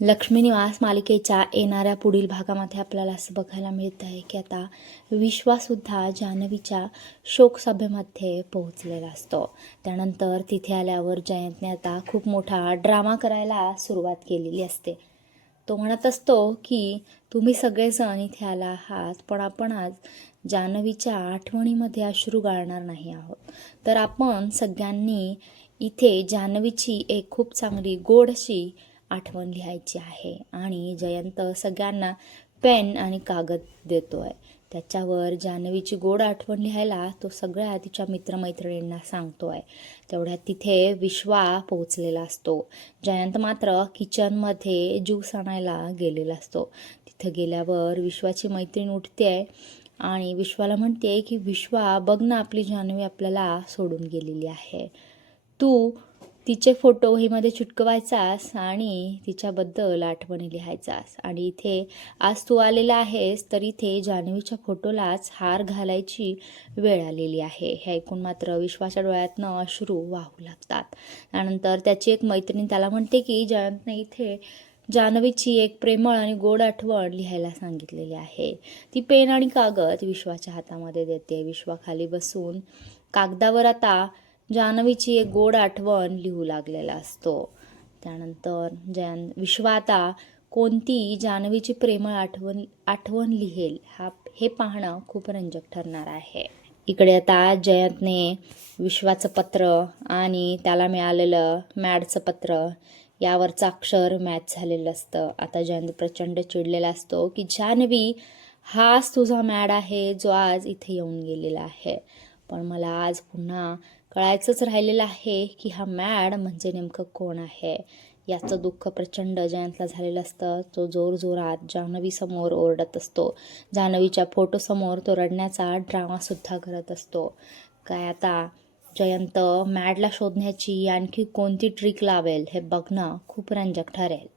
लक्ष्मीनिवास मालिकेच्या येणाऱ्या पुढील भागामध्ये आपल्याला असं बघायला मिळत आहे की आता विश्वासुद्धा जान्हवीच्या शोकसभेमध्ये पोहोचलेला असतो. त्यानंतर तिथे आल्यावर जयंतने आता खूप मोठा ड्रामा करायला सुरुवात केलेली असते. तो म्हणत असतो की तुम्ही सगळेजण इथे आला आहात पण आपण आज जान्हवीच्या आठवणीमध्ये अश्रू गाळणार नाही आहोत. तर आपण सगळ्यांनी इथे जान्हवीची एक खूप चांगली गोड अशी आठवण लिहायची आहे आणि जयंत सगळ्यांना पेन आणि कागद देतो आहे त्याच्यावर जान्हवीची गोड आठवण लिहायला तो सगळ्या तिच्या मित्रमैत्रिणींना सांगतो आहे तेवढ्यात तिथे विश्वा पोहोचलेला असतो. जयंत मात्र किचनमध्ये ज्यूस आणायला गेलेला असतो. तिथं गेल्यावर विश्वाची मैत्रीण उठते आहे आणि विश्वाला म्हणते की विश्वा बघ ना आपली जान्हवी आपल्याला सोडून गेलेली आहे. तू तिचे फोटो वहीमध्ये चुटकवायचास चिटकवायचास आणि तिच्याबद्दल आठवणी लिहायचास. आणि इथे आज तू आलेला आहेस तर इथे जान्हवीच्या फोटोलाच हार घालायची वेळ आलेली आहे. हे ऐकून मात्र विश्वाच्या डोळ्यातनं अश्रू वाहू लागतात. त्यानंतर त्याची एक मैत्रीण त्याला म्हणते की जयंतने इथे जान्हवीची एक प्रेमळ आणि गोड आठवण लिहायला सांगितलेली आहे. ती पेन आणि कागद विश्वाच्या हातामध्ये देते. विश्वाखाली बसून कागदावर आता जान्हवीची एक गोड आठवण लिहू लागलेला असतो. त्यानंतर जयन विश्वाता कोणती जान्हवीची प्रेमळ आठवण आठवण लिहेल हा हे पाहणं खूप रंजक ठरणार आहे. इकडे आता जयंतने विश्वाचं पत्र आणि त्याला मिळालेलं मॅडचं पत्र यावरचं अक्षर मॅच झालेलं असतं. आता जयंत प्रचंड चिडलेला असतो की जान्हवी हाच तुझा मॅड आहे जो आज इथे येऊन गेलेला आहे. पण मला आज पुन्हा कळायचंच राहिलेलं आहे की हा मॅड म्हणजे नेमकं कोण आहे? याचं दुःख प्रचंड जयंतला झालेलं असतं. तो जोरजोरात जान्हवीसमोर ओरडत असतो. जान्हवीच्या फोटोसमोर तो रडण्याचा ड्रामासुद्धा करत असतो. काय आता? जयंत मॅडला शोधण्याची आणखी कोणती ट्रिक लावेल हे बघणं खूप रंजक ठरेल.